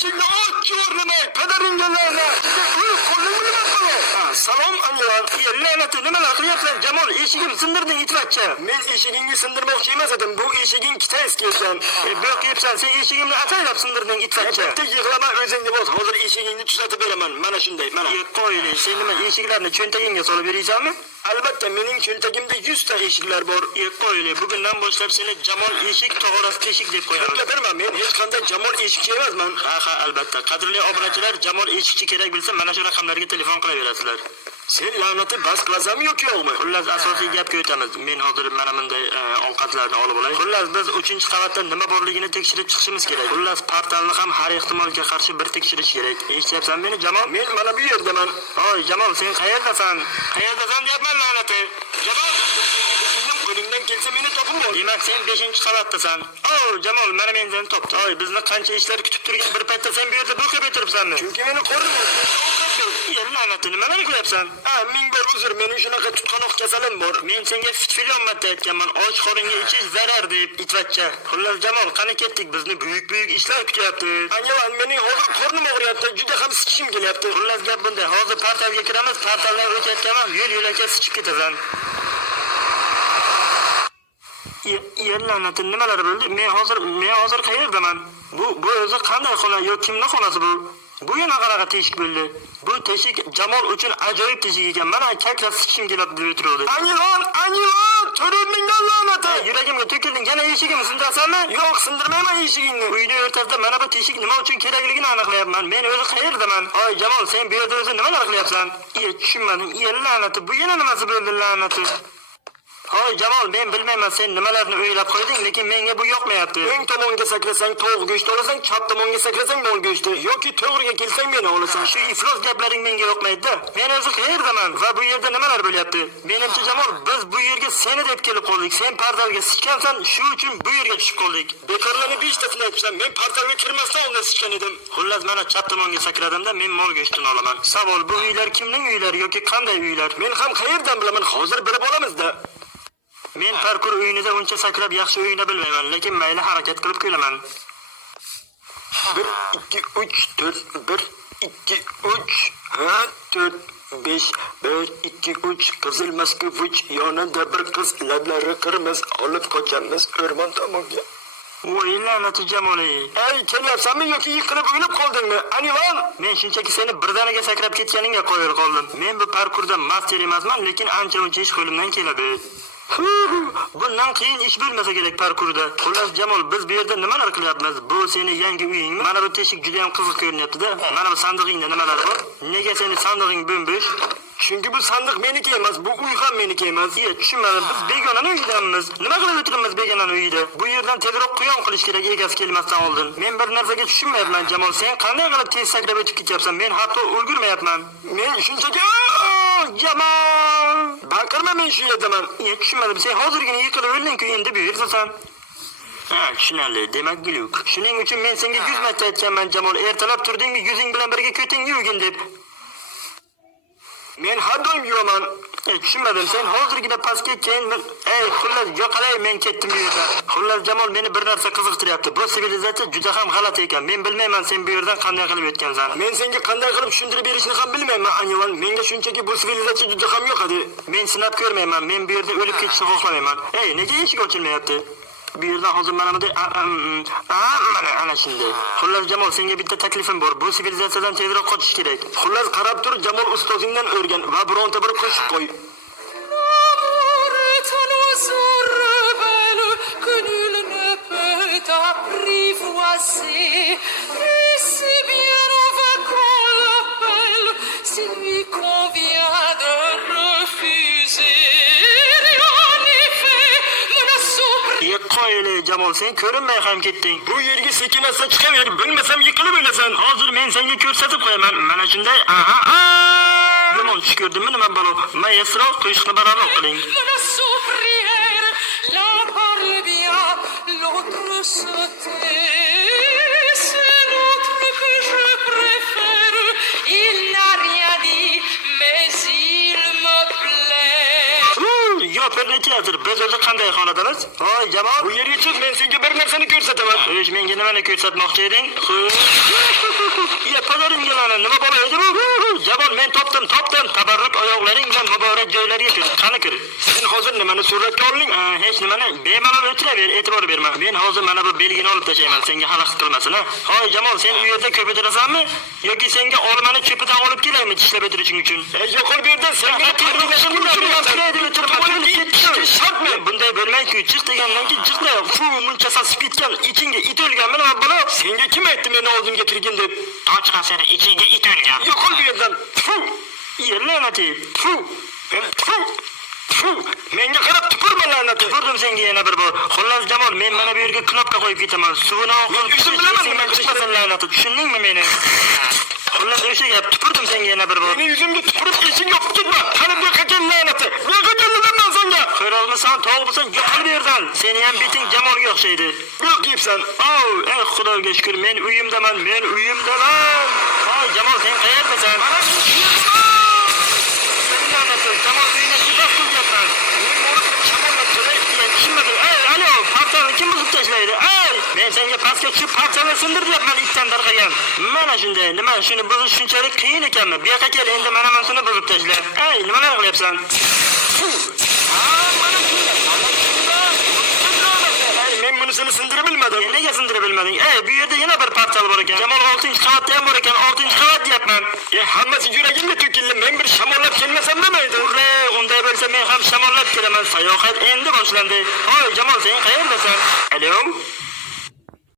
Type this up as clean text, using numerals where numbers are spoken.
eshikni och o'rnima, padaringga la'nat. Qo'lingni nima qilib? Salom Anvar. La'nati nimalar qilyapsan? Jamol, eshigim sindirding itvachcha. Men eshigingni sindirmoqchi emas edim. Bu eshiging kitayskiy ekan. Bo'q yepsan, sen eshigimni ataylab sindirding itvachcha. Bitta yig'lama o'zingni bo'l. Hozir eshigingni tuzatib beraman. Mana shunday, mana. Qo'yli, sen nima eshiklarni cho'ntagingga solib beraysanmi? Albatta, mening cho'ntagimda 100 ta eshiklar bor. Qo'yli, bugundan boshlab seni Jamol eshik tog'orasi teshik deb qo'yaman. Gapirma, men hech qanday Jamol eshikchi emasman. Ha, albatta. Qadrli obunachilar, Jamol eshikchi kerak bilsa, mana shu raqamlarga telefon qilaverasizlar. Sen la'nati bas qilasanmi yoki yo'qmi? Xullas, asosiy gapga o'tamiz. Men hozir mana bunday ovqatlarni olib olay. Xullas, biz 3-qavatda nima borligini tekshirib chiqishimiz kerak. Xullas, portalni ham har ehtimolga qarshi bir tekshirish kerak. Eshityapsan meni, Jamol? Men mana bu yerdaman. Hoy, Jamol, sen qayerdasan? Qayerdasan deyapman, la'nati. Jamol, qo'lingdan kelsa meni topib ol. Demak, sen 5-qavatdasan. Jamol, mana men seni topdim. Hoy, bizni qancha ishlar kutib turgan bir paytda sen bu yerda bo'qib o'tiribsanmi? Chunki meni qo'rqib la'nati nimalar qilyapsan? Ming bir uzr, mening shunaqa tutqanoq kasalim bor. Men senga fitfilyon marta aytganman, och qoringa ichish zarar deb, itvachcha. Xullas, Jamol, qani ketdik, bizni buyuk ishlar kutyapti. Anyavan, mening hozir qornim og'riyapti, juda ham sichishim kelyapti. Xullas, gap bunday. Hozir portalga kiramiz, portaldan o'tayotganman, yo'l-yo'lakay sichib ketasan. La'nati nimalar bo'ldi? Men hozir qayerdaman? Bu o'zi qanday xona yoki kimning xonasi bu? Bu yana qanaqa teshik bo'ldi? Bu teshik Jamol uchun ajoyib teshik ekan. Mana kaklab sichishim keladi deb o'tirdi. Anilon, to'rtmingdan la'nati. Yuragimga to'kilding. Yana eshigimni sindirasanmi? Yo'q, sindirmayman eshigingni. Uyning o'rtasida mana bu teshik nima uchun kerakligini aniqlayapman. Men o'zi qayerdaman? Hoy, Jamol, sen bu yerda o'zi nimalar qilyapsan? Tushunmadim. La'nati, bu yana nimasi bo'ldi la'nati? Hoy, Jamol, men bilmayman sen nimalarni o'ylab qo'yding, lekin menga bu yoqmayapti. O'ng tomonga sakrasang tovuq go'shti olasan, chap tomonga sakrasang mol go'shti, yoki to'g'riga kelsang meni olasan. Shu iflos gaplaring menga yoqmaydi-da. Men o'zi qayerdaman va bu yerda nimalar bo'lyapti? Menimcha, Jamol, biz bu yerga seni deb kelib qoldik. Sen portalga sichgansan, shu uchun bu yerga tushib qoldik. Bekorlarni 5 tasini aytibsan. Men portalga kirmasdan undan sichgan edim. Xullas, mana chap tomonga sakradimda, men mol go'shtini olaman. Savol, bu uylar kimning uylari yoki qanday uylar? Men ham qayerdan bilaman? Hozir bilib olamiz-da. Men parkur o'yinida uncha sakrab yaxshi o'yina bilmayman, lekin mayli harakat qilib ko'raman. 1 2 3 4 1 2 3 4 5 1 2 3 qizil Moskvich yonida bir qiz lablari qirmiz olib qochamiz o'rmon tomonga. Voy la'nati Jamol. Kelyapsanmi yoki yiqilib o'ylab qoldingmi? Anilon, men shunchaki seni birdaniga sakrab ketganingga qo'yib qoldim. Men bu parkurda master emasman, lekin ancha-muncha ish qo'limdan keladi. Bundan qiyin ish bo'lmasa kerak parkurda. Xullas, Jamol, biz bu yerda nimalar qilyapmiz? Bu seni yangi uyingmi? Mana bu teshik juda ham qiziq ko'rinyapti-da. Mana bu sandig'ingda nimalar bor? Nega seni sandig'ing bo'm-bo'sh? Chunki bu sandiq meniki emas, bu uy ham meniki emas. Tushunmadim, biz begonaning uyidamiz. Nima qilib o'tiribmiz begonaning uyida? Bu yerdan tezroq quyon qilish kerak egasi kelmasdan oldin. Men bir narsaga tushunmayapman, Jamol. Sen qanday qilib tez sakrab o'tib ketyapsan? Men hatto ulgurmayapman. Men shunchaki Jamol! Baqirma, men shu yerdaman. Tushunmadim, sen hozirgina yiqilib o'lding-ku, endi bu yerdasan. Tushunarli. Demak, gluk. Shuning uchun men senga 100 marta aytganman, Jamol, ertalab turdingmi, yuzing bilan birga ko'tingni yuvgin deb. Men har doim yuvaman. Tushunmadim, sen hozirgina pastga keyin xullas, yo'qalay, men ketdim bu yerdan. Xullas, Jamol, meni bir narsa qiziqtiryapti. Bu sivilizatsiya juda ham g'alati ekan. Men bilmayman sen bu yerdan qanday qilib o'tgansan. Men senga qanday qilib tushuntirib berishni ham bilmayman, Anyavan. Menga shunchaki bu sivilizatsiya juda ham yoqadi. Men sinab ko'rmayman. Men bu yerda o'lib ketishni xohlamayman. Nega eshik ochilmayapti? Bu yerdan hozir mana bunday ana shunday. Xullas, Jamol, senga bitta taklifim bor. Bu sivilizatsiyadan tezroq qochish kerak. Xullas, qarab tur, Jamol, ustozingdan o'rgan va bironta bir qo'shiq qo'y. Qo'yli, Jamol, sen ko'rinmay ham ketding. Bu yerga sekinasa chiqaver, bilmasam yiqilib o'lasan. Hozir men senga ko'rsatib qo'yaman. Mana shunday. Jamol, tush ko'rdingmi nima balo? Maestro, qo'shiqni balandroq qiling. Yo bir necha asr biz o'zi qanday xonadamiz? Hoy Jamol, Bu yerga chiq, men senga bir narsani ko'rsataman. Xo'sh, menga nimani ko'rsatmoqchi eding? Ya padaringlar nima bo'la edi bu? Jamol, men topdim. Tabarruk oyoqlaring bilan muborak joylariga kir. Qani kir. Sen hozir nimani suratga olding? Hech nimani bemalol o'tiraver, e'tibor berma. Men hozir mana bu belgini olib tashlayman, senga xalaqit qilmasin, ha. Hoy Jamol, sen u yerda ko'p o'tirasanmi? Yoki senga olmani cho'pidan olib kelaymi tishlab o'tirishing uchun? Yo'qol bu yerdan sen meni Bunday bo'lmaydi-ku. Chiq degandan keyin chiqma. Fu, muncha sasib ketgan, ichingga it o'lganmi nima bola? Senga kim aytdi meni oldimga kirgin deb? Tochqa seni ichingga it o'lgan. Yo'qol bu yerdan. Fu, La'nati. fu, fu, fu. Menga qarab tupurma la'nati. Tupurdim senga yana bir bor. Xullas Jamol, men mana bu yerga knopka qo'yib ketaman. Suvini oqib o'zim bilaman, senga chiqmasin la'nati. Tushundingmi meni? Xullas o'sha gap, tupurdim senga yana bir bor. Mening yuzimga tupurib esing yopib ketma. Qani bu yoqqa kel la'nati. Bu yoqqa kel dedim senga. Xo'rozmisan, tog' bo'lsan, yo'qol bu yerdan. Seni ham beting Jamolga o'xshaydi. Bu yoq yeyibsan. Ey Xudoga shukr, men uyimdaman. Hoy Jamol, sen qayerdasan? Jamol uyina chiqib turyapman. Alo, parchani kim buzib tashlaydi? Men senga pastga tushib parchani sindiryapman itdan tarqagan. Mana shunday, nima shuni buzish shunchalik qiyin ekanmi? Bu yoqqa kel, endi mana shuni buzib tashla. Nimalar qilyapsan? Men bunisini sindirib bilmadim. Nega sindirib bilmading? Bu yerda yana bir parchal bor ekan. Jamol 6-qavatda ham bor ekan, 6-qavat deyapman. Hammasi yuragimga to'kildi. Men bir shamollab kelmasam demaydi. Unday bo'lsa men ham shamollab kelaman. Sayohat endi boshlandi. Hoy Jamol, sen qayerdasan? Alo?